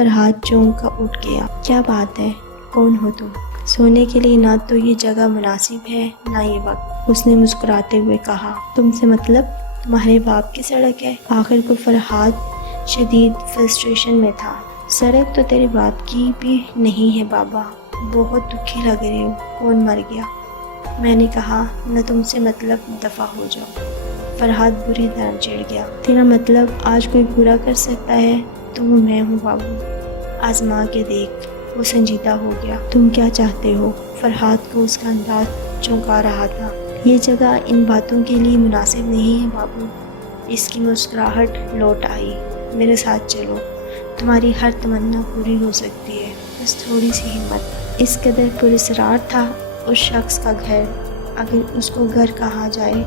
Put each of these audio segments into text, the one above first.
فرحاد چونک کر اٹھ گیا۔ کیا بات ہے، کون ہو تم؟ سونے کے لیے نہ تو یہ جگہ مناسب ہے نہ یہ وقت، اس نے مسکراتے ہوئے کہا۔ تم سے مطلب؟ تمہارے باپ کی سڑک ہے؟ آخر کو فرحاد شدید فرسٹریشن میں تھا۔ سڑک تو تیرے باپ کی بھی نہیں ہے بابا، بہت دکھی لگ رہی ہو، کون مر گیا؟ میں نے کہا نہ تم سے مطلب، دفع ہو جاؤ۔ فرحاد بری طرح چڑ گیا۔ تیرا مطلب آج کوئی پورا کر سکتا ہے تو وہ میں ہوں بابو، آزما کے دیکھ۔ وہ سنجیدہ ہو گیا۔ تم کیا چاہتے ہو؟ فرحاد کو اس کا انداز چونکا رہا تھا۔ یہ جگہ ان باتوں کے لیے مناسب نہیں ہے بابو۔ اس کی مسکراہٹ لوٹ آئی۔ میرے ساتھ چلو، تمہاری ہر تمنا پوری ہو سکتی ہے، بس تھوڑی سی ہمت۔ اس قدر پراسرار تھا اس شخص کا گھر، اگر اس کو گھر کہا جائے۔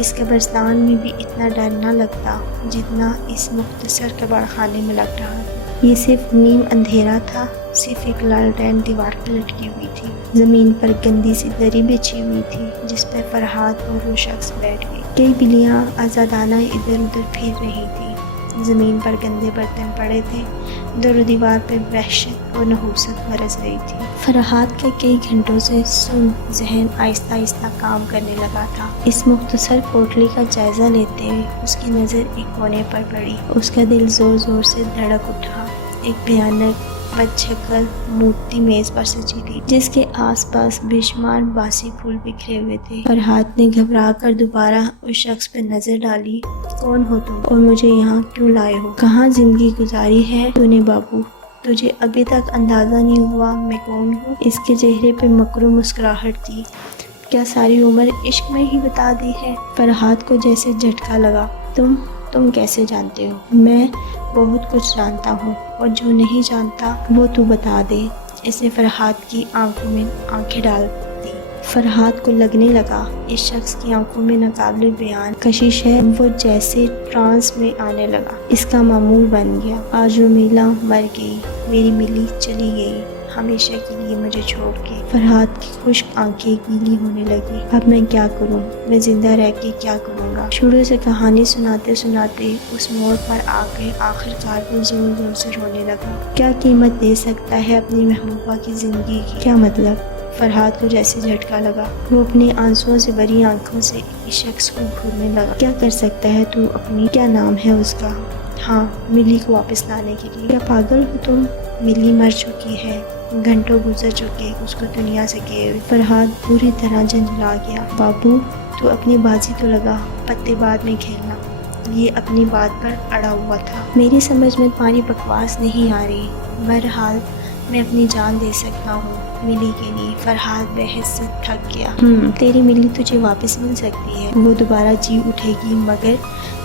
اس قبرستان میں بھی اتنا ڈر نہ لگتا جتنا اس مختصر کباڑ خانے میں لگ رہا تھا۔ یہ صرف نیم اندھیرا تھا، صرف ایک لالٹین دیوار پر لٹکی ہوئی تھی۔ زمین پر گندی سی دری بچھی ہوئی تھی جس پر فرحاد اور وہ شخص بیٹھ گئے۔ کئی بلیاں آزادانہ ادھر ادھر پھر رہی تھی، زمین پر گندے برتن پڑے تھے، دور و دیوار پر وحشت اور نحوست برس رہی تھی۔ فرحاد کا کئی گھنٹوں سے سن ذہن آہستہ آہستہ کام کرنے لگا تھا۔ اس مختصر کوٹلی کا جائزہ لیتے ہوئے اس کی نظر ایک کونے پر پڑی۔ اس کا دل زور زور سے دھڑک اٹھا۔ ایک بھیانک بدشکل مورتی میز پر سجی تھی جس کے آس پاس بے شمار باسی پھول بکھرے ہوئے تھے۔ فرحاد نے گھبرا کر دوبارہ اس شخص پر نظر ڈالی۔ کون ہو تم اور مجھے یہاں کیوں لائے ہو؟ کہاں زندگی گزاری ہے تو نے بابو؟ تجھے ابھی تک اندازہ نہیں ہوا میں کون ہوں؟ اس کے چہرے پہ مکرو مسکراہٹ تھی۔ کیا ساری عمر عشق میں ہی بتا دی ہے؟ فرحاد کو جیسے جھٹکا لگا۔ تم کیسے جانتے ہو؟ میں بہت کچھ جانتا ہوں، اور جو نہیں جانتا وہ تو بتا دے۔ اس نے فرحاد کی آنکھوں میں آنکھیں ڈال دی۔ فرحاد کو لگنے لگا اس شخص کی آنکھوں میں ناقابل بیان کشش ہے۔ وہ جیسے ٹرانس میں آنے لگا۔ اس کا معمول بن گیا۔ آج رومیلا مر گئی، میری ملی چلی گئی ہمیشہ کے لیے مجھے چھوڑ کے۔ فرحاد کی خشک آنکھیں گیلی ہونے لگی۔ اب میں کیا کروں؟ میں زندہ رہ کے کیا کروں گا؟ شروع سے کہانی سناتے سناتے اس موڑ پر آ کے آخرکار وہ زور زور سے رونے لگا۔ کیا قیمت دے سکتا ہے اپنی محبوبہ کی زندگی کی؟ کیا مطلب؟ فرحاد کو جیسے جھٹکا لگا۔ وہ اپنی آنسوؤں سے بھری آنکھوں سے اس شخص کو گھورنے لگا۔ کیا کر سکتا ہے تو اپنی؟ کیا نام ہے اس کا؟ ہاں، ملی کو واپس لانے کے لیے۔ کیا پاگل ہو تم؟ ملی مر چکی ہے، گھنٹوں گزر چکے اس کو دنیا سے گئے ہوئے۔ فرحاد پوری طرح جھنجھلا گیا۔ بابو تو اپنی بازی تو لگا، پتے بعد میں کھیلنا۔ یہ اپنی بات پر اڑا ہوا تھا۔ میری سمجھ میں تمہاری بکواس نہیں آ رہی۔ بہرحال میں اپنی جان دے سکتا ہوں ملی کے لیے۔ فرحاد بحث سے تھک گیا۔ تیری ملی تجھے واپس مل سکتی ہے، وہ دوبارہ جی اٹھے گی، مگر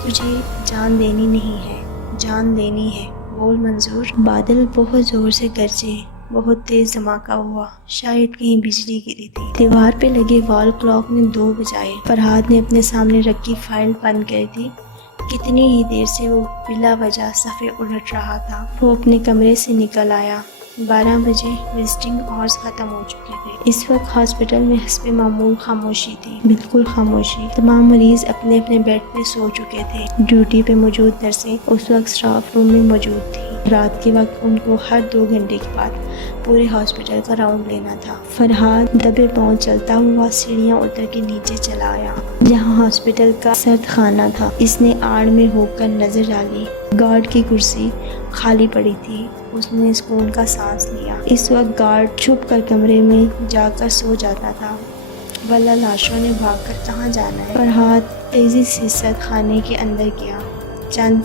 تجھے جان دینی نہیں ہے، جان دینی ہے۔ بول منظور۔ بادل بہت زور سے گرجے، بہت تیز دھماکہ ہوا، شاید کہیں بجلی گری تھی۔ دیوار پہ لگے وال کلاک نے 2 بجائے۔ فرحاد نے اپنے سامنے رکھی فائل بند کر دی۔ کتنی ہی دیر سے وہ بلا وجہ صفحے الٹ رہا تھا۔ وہ اپنے کمرے سے نکل آیا۔ 12 بجے وزٹنگ آورز ختم ہو چکے تھے۔ اس وقت ہاسپٹل میں حسب معمول خاموشی تھی، بالکل خاموشی۔ تمام مریض اپنے اپنے بیڈ پہ سو چکے تھے۔ ڈیوٹی پہ موجود نرسیں اس وقت اسٹاف روم میں موجود تھیں۔ رات کے وقت ان کو ہر 2 گھنٹے کے بعد پورے ہاسپٹل کا راؤنڈ لینا تھا۔ فرحاد دبے پاؤں چلتا ہوا سیڑھیاں اتر کے نیچے چلا آیا جہاں ہاسپٹل کا سرد خانہ تھا۔ اس نے آڑ میں ہو کر نظر ڈالی۔ گارڈ کی کرسی خالی پڑی تھی۔ اس نے سکون کا سانس لیا۔ اس وقت گارڈ چھپ کر کمرے میں جا کر سو جاتا تھا، ورنہ لاشوں نے بھاگ کر کہاں جانا ہے۔ فرحاد تیزی سے سرد خانے کے اندر گیا۔ چند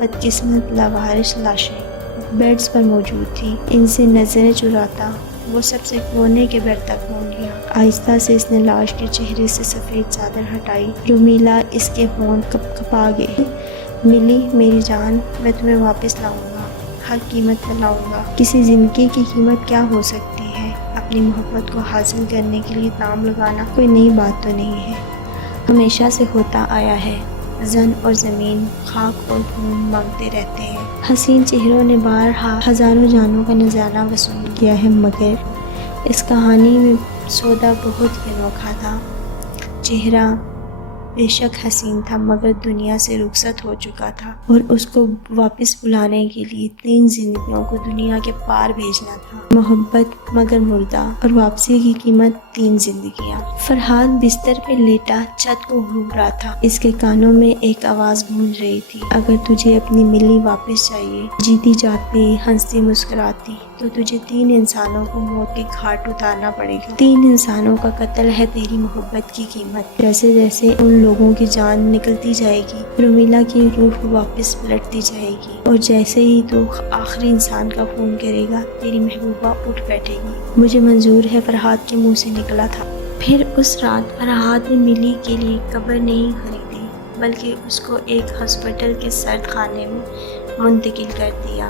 بدقسمت لاوارث لاشیں بیڈز پر موجود تھیں۔ ان سے نظریں چراتا وہ سب سے کونے کے بیڈ تک پہنچ گیا۔ آہستہ سے اس نے لاش کے چہرے سے سفید چادر ہٹائی۔ رومیلا اس کے ہونٹ کپا گئے۔ ملی میری جان، میں تمہیں واپس لاؤں گا، ہر قیمت پر لاؤں گا۔ کسی زندگی کی قیمت کیا ہو سکتی ہے؟ اپنی محبت کو حاصل کرنے کے لیے دام لگانا کوئی نئی بات تو نہیں ہے، ہمیشہ سے ہوتا آیا ہے۔ زن اور زمین خاک اور خون مانگتے رہتے ہیں۔ حسین چہروں نے بارہا ہزاروں جانوں کا نذرانہ وصول کیا ہے، مگر اس کہانی میں سودا بہت ہی انوکھا تھا۔ چہرہ بے شک حسین تھا مگر دنیا سے رخصت ہو چکا تھا، اور اس کو واپس بلانے کے لیے 3 زندگیوں کو دنیا کے پار بھیجنا تھا۔ محبت مگر مردہ، اور واپسی کی قیمت 3 زندگیاں۔ فرحاد بستر پہ لیٹا چھت کو گھور رہا تھا۔ اس کے کانوں میں ایک آواز گونج رہی تھی، اگر تجھے اپنی ملی واپس چاہیے، جیتی جاتی ہنستی مسکراتی، تو تجھے 3 انسانوں کو موت کے گھاٹ اتارنا پڑے گا۔ 3 انسانوں کا قتل ہے تیری محبت کی قیمت۔ جیسے جیسے ان لوگوں کی جان نکلتی جائے گی، رومیلا کی روح واپس پلٹتی جائے گی، اور جیسے ہی تو آخری انسان کا خون کرے گا، تیری محبوبہ اٹھ بیٹھے گی۔ مجھے منظور ہے، فرحاد کے منہ سے نکلا تھا۔ پھر اس رات فرحاد نے ملی کے لیے قبر نہیں خریدی، بلکہ اس کو ایک ہاسپٹل کے سرد خانے میں منتقل کر دیا۔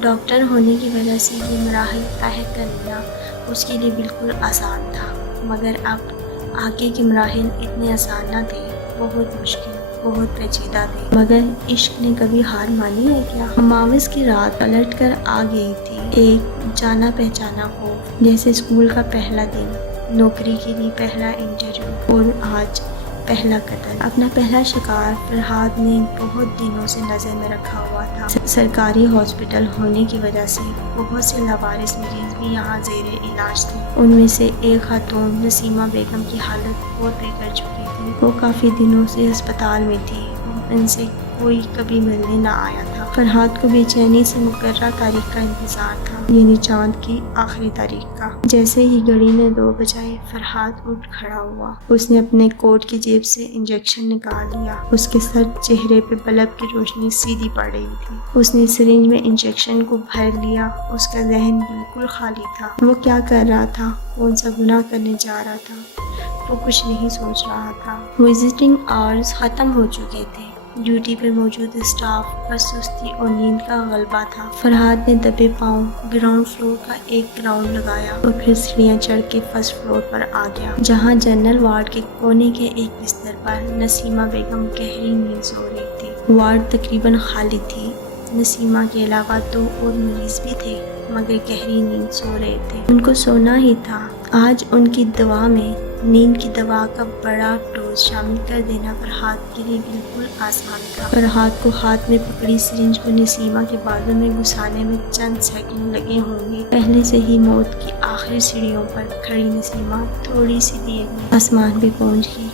ڈاکٹر ہونے کی وجہ سے یہ مراحل طے کرنا اس کے لیے بالکل آسان تھا، مگر اب آگے کے مراحل اتنے آسان نہ تھے، بہت مشکل، بہت پیچیدہ تھے۔ مگر عشق نے کبھی ہار مانی ہے کیا؟ ماوس کی رات پلٹ کر آ گئی تھی، ایک جانا پہچانا خوف، جیسے اسکول کا پہلا دن، نوکری کے لیے پہلا انٹرویو، اور آج پہلا قتل۔ اپنا پہلا شکار فرحاد نے بہت دنوں سے نظر میں رکھا ہوا تھا۔ سرکاری ہاسپٹل ہونے کی وجہ سے بہت سے لاوارث مریض بھی یہاں زیر علاج تھے۔ ان میں سے ایک خاتون نسیمہ بیگم کی حالت بہت بگڑ چکی تھی۔ وہ کافی دنوں سے ہسپتال میں تھی، ان سے کوئی کبھی ملنے نہ آیا تھا۔ فرحاد کو بے چینی سے مقررہ تاریخ کا انتظار تھا، یعنی چاند کی آخری تاریخ کا۔ جیسے ہی گھڑی نے 2 بجائے، فرحاد اٹھ کھڑا ہوا۔ اس نے اپنے کوٹ کی جیب سے انجیکشن نکال لیا۔ اس کے سر چہرے پہ بلب کی روشنی سیدھی پڑ رہی تھی۔ اس نے سرنج میں انجیکشن کو بھر لیا۔ اس کا ذہن بالکل خالی تھا۔ وہ کیا کر رہا تھا؟ کون سا گناہ کرنے جا رہا تھا؟ وہ کچھ نہیں سوچ رہا تھا۔ وزٹنگ آورز ختم ہو چکے تھے۔ ڈیوٹی پہ موجود اسٹاف پر سستی اور نیند کا غلبہ تھا۔ فرحاد نے دبے پاؤں گراؤنڈ فلور کا ایک راؤنڈ لگایا، اور پھر سیڑھیاں چڑھ کے فرسٹ فلور پر آ گیا، جہاں جنرل وارڈ کے کونے کے ایک بستر پر نسیمہ بیگم گہری نیند سو رہی تھی۔ وارڈ تقریباً خالی تھی۔ نسیمہ کے علاوہ 2 اور مریض بھی تھے، مگر گہری نیند سو رہے تھے۔ ان کو سونا ہی تھا۔ آج ان کی دوا میں نیند کی دوا کا بڑا ڈوز شامل کر دینا فرحاد کے لیے بالکل آسان تھا۔ فرحاد کو ہاتھ میں پکڑی سرنج کو نسیمہ کے بازو میں گھسانے میں چند سیکنڈ لگے ہوں گے۔ پہلے سے ہی موت کی آخری سیڑھیوں پر کھڑی نسیمہ تھوڑی سی دیر میں آسمان پہ پہنچ گئی،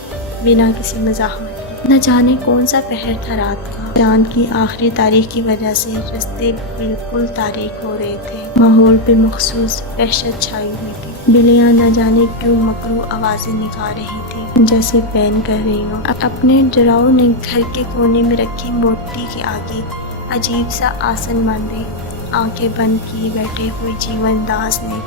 بنا کسی مزاحمت کے۔ نہ جانے کون سا پہر تھا رات کا۔ چاند کی آخری تاریخ کی وجہ سے رستے بالکل تاریک ہو رہے تھے۔ ماحول پہ مخصوص وحشت چھائی ہوئی تھی۔ بلیاں نہ جانے کیوں مکرو آوازیں نکال رہی تھی، جیسے پین کر رہی ہوں۔ اپنے ڈراؤ نے گھر کے کونے میں رکھی مورتی کے آگے عجیب سا آسن باندھے آنکھیں بند کیے بیٹھے ہوئے جیون داس نے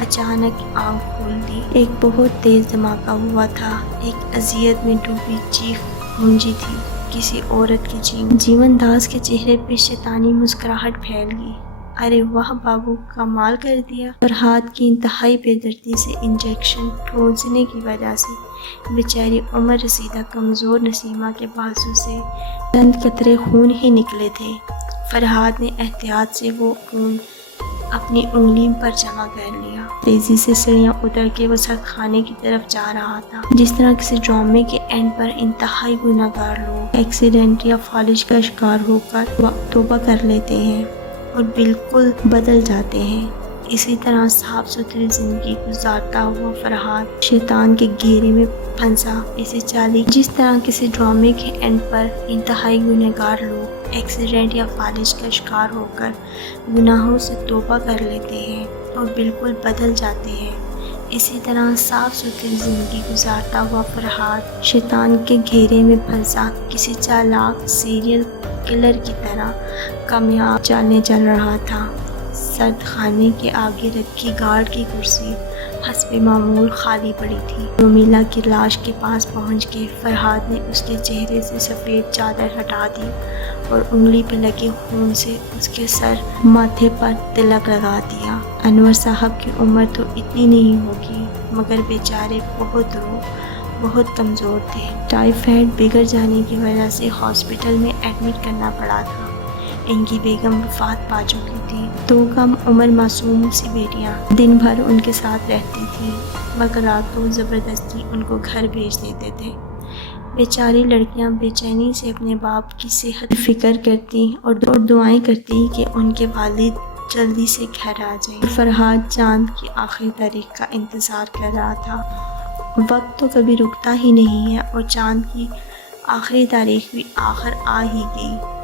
اچانک آنکھ کھول دی۔ ایک بہت تیز دھماکہ ہوا تھا۔ ایک اذیت میں ڈوبی چیخ گونجی تھی، کسی عورت کی چیخ۔ جیون داس کے چہرے پہ شیطانی مسکراہٹ پھیل گئی۔ ارے واہ بابو، کمال کر دیا۔ فرحاد کی انتہائی بے دردی سے انجیکشن ٹھونسنے کی وجہ سے بیچاری عمر رسیدہ کمزور نسیمہ کے بازو سے چند قطرے خون ہی نکلے تھے۔ فرحاد نے احتیاط سے وہ خون اپنی انگلی پر جمع کر لیا۔ تیزی سے سیڑھیاں اتر کے وہ سرد خانے کی طرف جا رہا تھا، جس طرح کسی ڈرامے کے اینڈ پر انتہائی گناہگار لوگ ایکسیڈنٹ یا فالج کا شکار ہو کر توبہ کر لیتے ہیں اور بالکل بدل جاتے ہیں۔ اسی طرح صاف ستھری زندگی گزارتا ہوا فرحاد شیطان کے گھیرے میں پھنسا، اسی چالی جس طرح کسی ڈرامے کے اینڈ پر انتہائی گنہگار لوگ ایکسیڈنٹ یا فالج کا شکار ہو کر گناہوں سے توبہ کر لیتے ہیں اور بالکل بدل جاتے ہیں۔ اسی طرح صاف ستھری زندگی گزارتا ہوا فرحاد شیطان کے گھیرے میں پھنسا کسی چالاک سیریل کلر کی طرح کامیاب چالیں چل رہا تھا۔ سرد خانے کے آگے رکھی گارڈ کی کرسی حسب معمول خالی پڑی تھی۔ رومیلا کی لاش کے پاس پہنچ کے فرحاد نے اس کے چہرے سے سفید چادر ہٹا دی اور انگلی پہ لگے خون سے اس کے سر ماتھے پر تلک لگا دیا۔ انور صاحب کی عمر تو اتنی نہیں ہوگی، مگر بیچارے بہت کمزور تھے۔ ٹائیفائڈ بگڑ جانے کی وجہ سے ہاسپٹل میں ایڈمٹ کرنا پڑا تھا۔ ان کی بیگم وفات پا چکی تھی۔ 2 کم عمر معصوم سی بیٹیاں دن بھر ان کے ساتھ رہتی تھیں، مگر رات کو زبردستی ان کو گھر بھیج دیتے تھے۔ بیچاری لڑکیاں بے چینی سے اپنے باپ کی صحت فکر کرتی اور دعائیں کرتی کہ ان کے والد جلدی سے گھر آ جائیں۔ فرحاد چاند کی آخری تاریخ کا انتظار کر رہا تھا۔ وقت تو کبھی رکتا ہی نہیں ہے اور چاند کی آخری تاریخ بھی آخر آ ہی گئی۔